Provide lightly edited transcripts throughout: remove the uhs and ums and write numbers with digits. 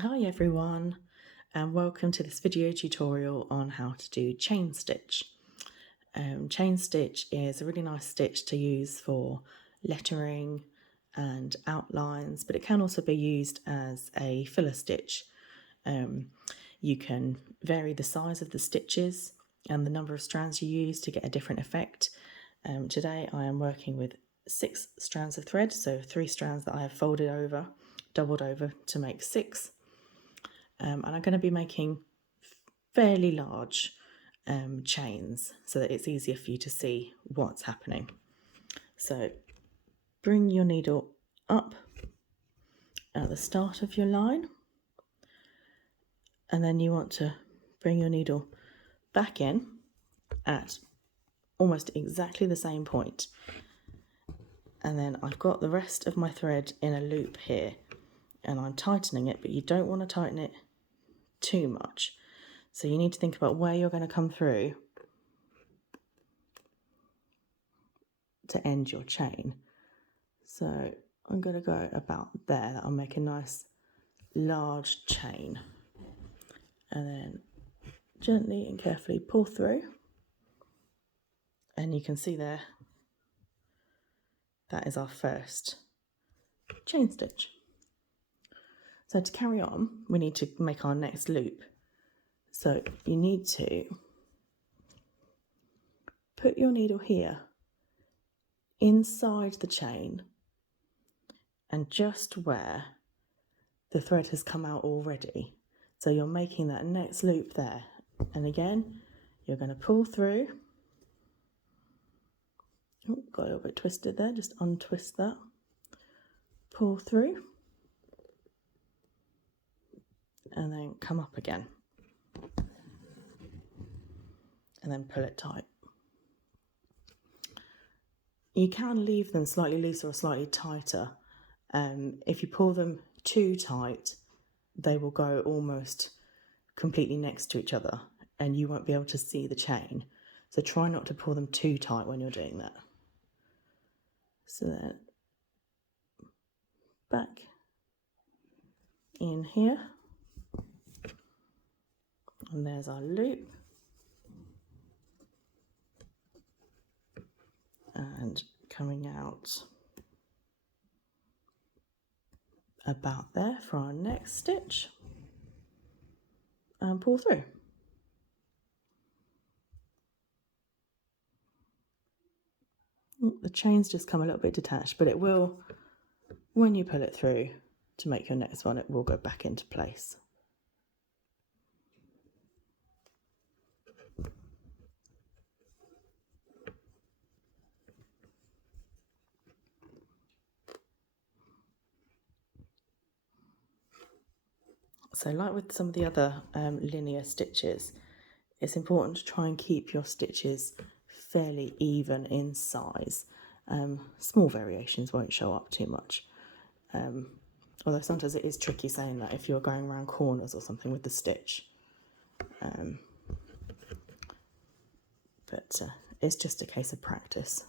Hi everyone, and welcome to this video tutorial on how to do chain stitch. Chain stitch is a really nice stitch to use for lettering and outlines, but it can also be used as a filler stitch. You can vary the size of the stitches and the number of strands you use to get a different effect. Today I am working with 6 strands of thread, so 3 strands that I have folded over, doubled over to make 6. And I'm going to be making fairly large chains so that it's easier for you to see what's happening. So bring your needle up at the start of your line, and then you want to bring your needle back in at almost exactly the same point. And then I've got the rest of my thread in a loop here, and I'm tightening it, but you don't want to tighten it too much. So you need to think about where you're going to come through to end your chain. So I'm going to go about there. That'll make a nice large chain. And then gently and carefully pull through. And you can see there, that is our first chain stitch. So to carry on, we need to make our next loop. So you need to put your needle here inside the chain and just where the thread has come out already. So you're making that next loop there. And again, you're going to pull through. Oh, got a little bit twisted there, just untwist that. Pull through. And then come up again. And then pull it tight. You can leave them slightly looser or slightly tighter. If you pull them too tight, they will go almost completely next to each other and you won't be able to see the chain. So try not to pull them too tight when you're doing that. So then back in here, and there's our loop. And coming out about there for our next stitch, and pull through. The chain's just come a little bit detached, but it will, when you pull it through to make your next one, it will go back into place. So like with some of the other linear stitches, it's important to try and keep your stitches fairly even in size. Small variations won't show up too much. Although sometimes it is tricky saying that if you're going around corners or something with the stitch. But it's just a case of practice.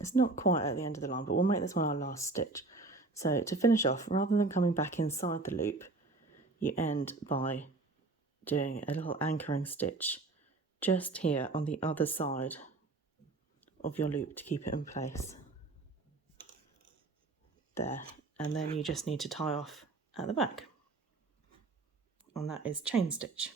It's not quite at the end of the line, but we'll make this one our last stitch. So to finish off, rather than coming back inside the loop, you end by doing a little anchoring stitch just here on the other side of your loop to keep it in place. There, and then you just need to tie off at the back, and that is chain stitch.